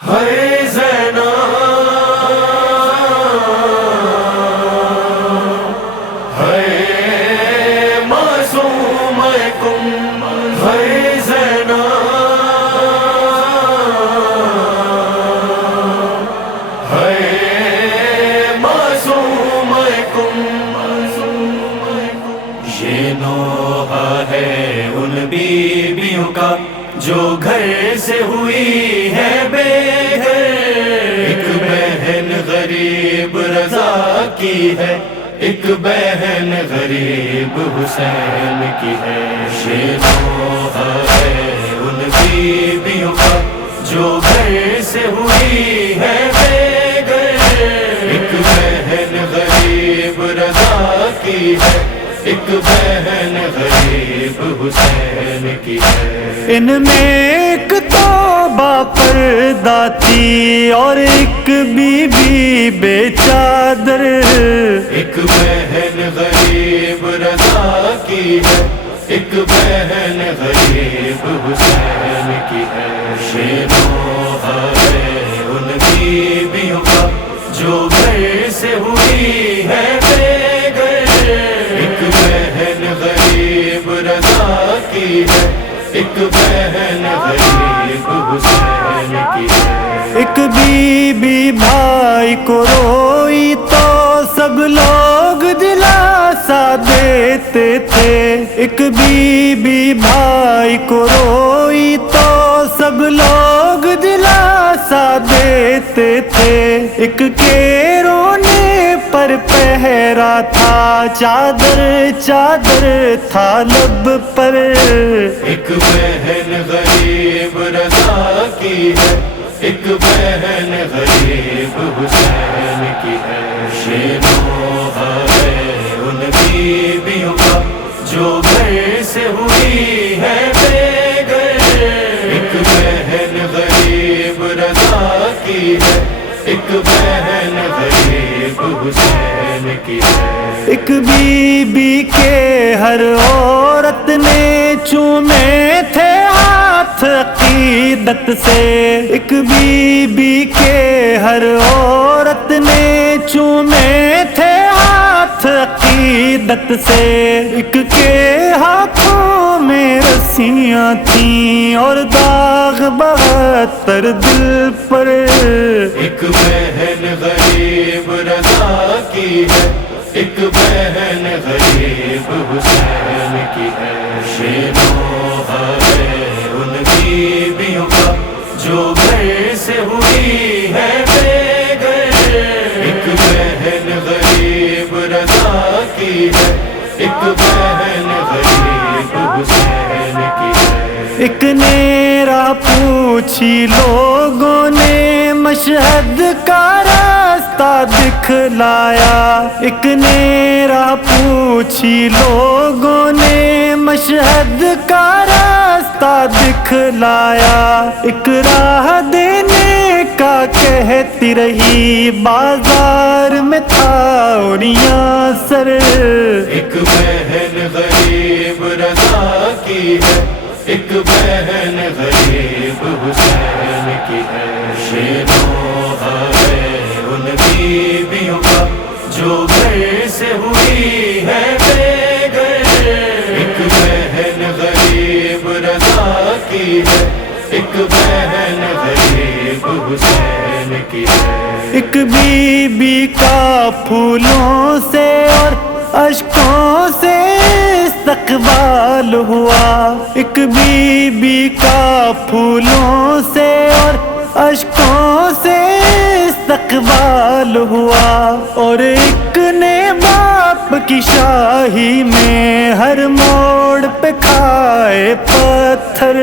ہے زینب ہے معصوم کم ہے زینب ہے معصوم کم یہ نوحہ ہے ان بیویوں کا جو گھر سے ہوئی ہے بے گھر، ایک بہن غریب رضا کی ہے، ایک بہن غریب حسین کی ہے۔ یہ نوحہ ہے ان بیویوں کا جو گھر سے ہوئی ہے بے گھر، ایک بہن غریب رضا کی ہے، ایک بہن غریب حسین کی ہے۔ ان میں ایک توبہ پردہ تھی اور ایک بی بی بے چادر، ایک بہن غریب رضا کی ہے، ایک بہن غریب حسین کی ہے۔ یہ نوحہ ہے ان بیویوں کا جو گھر سے ہوئی ہے بے گھر، ایک بہن غریب رضا کی ہے، ایک بہن غریب حسین کی ہے۔ ایک بی بی بھائی کو روئی تو سب لوگ دلاسا دیتے تھے، ایک بی بی بھائی کو روئی تو سب لوگ دلاسا دیتے تھے، ایک کے رونے پر پہرا تھا چادر چادر تھا لب پر، ایک بہن غریب رضا کی ہے، ایک بہن غریب حسین کی ہے۔ یہ نوحہ ہے ان بیویوں کا جو گھر سے ہوئی ہے بے گھر، ایک بہن غریب رضا کی ہے، ایک بہن غریب حسین کی ہے۔ ایک بی بی کے ہر عورت نے چومے تھے ہاتھ عقیدت سے، ایک بی بی کے ہر عورت نے چومے تھے ہاتھ عقیدت سے، ایک کے ہاتھوں میں رسیاں تھیں اور داغ 72 دل پر، ایک بہن غریب رضا کی ہے، ایک بہن غریب حسین کی ہے۔ یہ نوحہ ہے ان بیویوں کا جو گھر سے ہوئی ہے بے گھر، ایک بہن غریب رضا کی ہے، ایک بہن غریب حسین کی ہے۔ ایک نیرا پوچھی لوگوں نے مشہد کا راستہ دکھلایا، ایک نیرا پوچھی لوگوں نے مشہد کا راستہ دکھلایا، ایک راہ دینے کا کہتی رہی بازار میں تھا اڑیاں سر، ایک بہن غریب رضا کی ہے، ایک بہن غریب حسین کی ہے۔ یہ نوحہ ہے ان بیویوں کا جو گھر سے ہوئی ہے بے گھر، ایک بہن غریب رضا کی ہے، ایک بہن غریب حسین کی ہے۔ ایک بی بی کا پھولوں سے اور اشکوں سے استقبال ہوا، ایک بی بی کا پھولوں سے اور اشکوں سے استقبال ہوا، اور ایک نے باپ کی شاہی میں ہر موڑ پہ کھائے پتھر،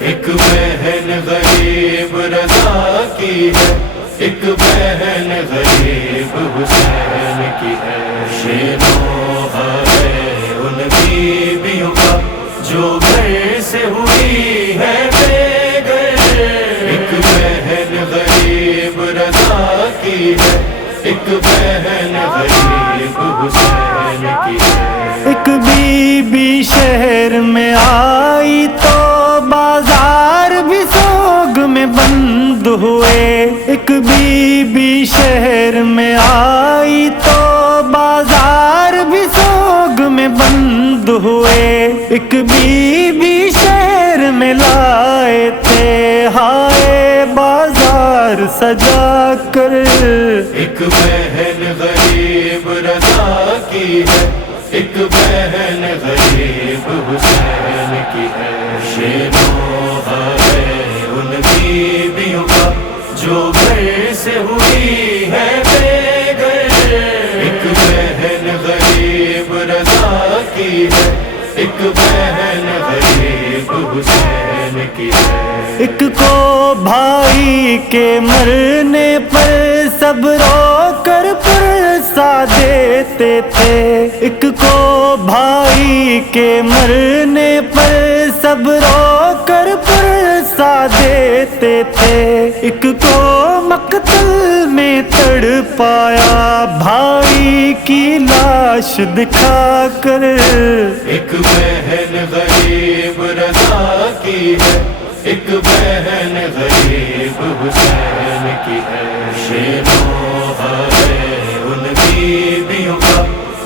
ایک بہن غریب رضا کی ہے، ایک بہن غریب حسین کی ہے۔ یہ نوحہ ہے ان بیویوں کا جو گھر سے ہوئی ہے بے گھر، ایک بہن غریب رضا کی ہے، ایک بہن غریب حسین کی ہے۔ ایک بی بی شہر میں آئی تو بازار بھی سوگ میں بند ہوا، ایک بی بی شہر میں آئی تو بازار بھی سوگ میں بند ہوئے، ایک بی بی شہر میں لائے تھے ہائے بازار سجا کر، ایک بہن غریب رضا کی ہے، ایک بہن غریب حسین کی ہے، شینوں ہے ان بیویوں کا جو گھر سے ہوئی ہے بے گھر، ایک بہن غریب رضا کی ہے، ایک بہن غریب حسین کی ہے، ایک کو بھائی کے مرنے پر سب رو کر پرسا دیتے تھے، ایک کو بھائی کے مرنے پر سب رو کر پرسا دیتے تھے، ایک کو مقتل میں تڑپایا بھائی کی لاش دکھا کر، ایک بہن غریب رضا کی ہے، ایک بہن غریب حسین کی ہے، شینوں ہے ان بیویوں کا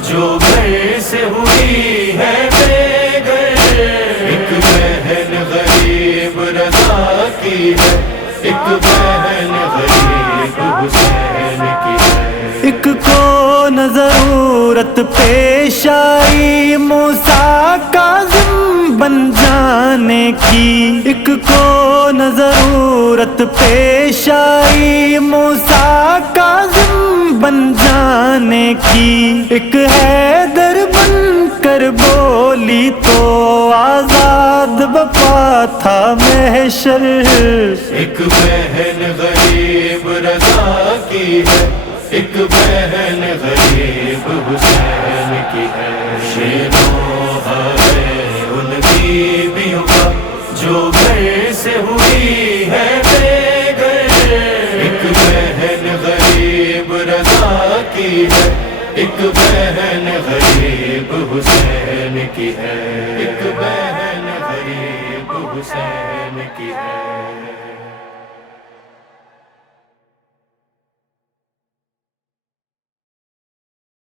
جو گھر سے ہوئی ہے بے گھر، ایک بہن غریب رضا کی ہے، ایک بہن غریب حسین کی ہے، ایک کو نہ ضرورت پیش آئی موسیٰ کاظم بن جانے کی، ایک کو نہ ضرورت پیش آئی موسیٰ کاظم بن جانے کی، ایک حیدر بن کر بولی تو آزاد بپا تھا محشر، ایک بہن غریب رضا کی ہے، ایک بہن غریب حسین کی ہے، شینوں ہے ان بیویوں کا جو گھر سے ہوئی ہے بے گھر، ایک بہن غریب رضا کی ہے، ایک بہن غریب حسین کی ہے، ایک بہن غریب حسین کی ہے۔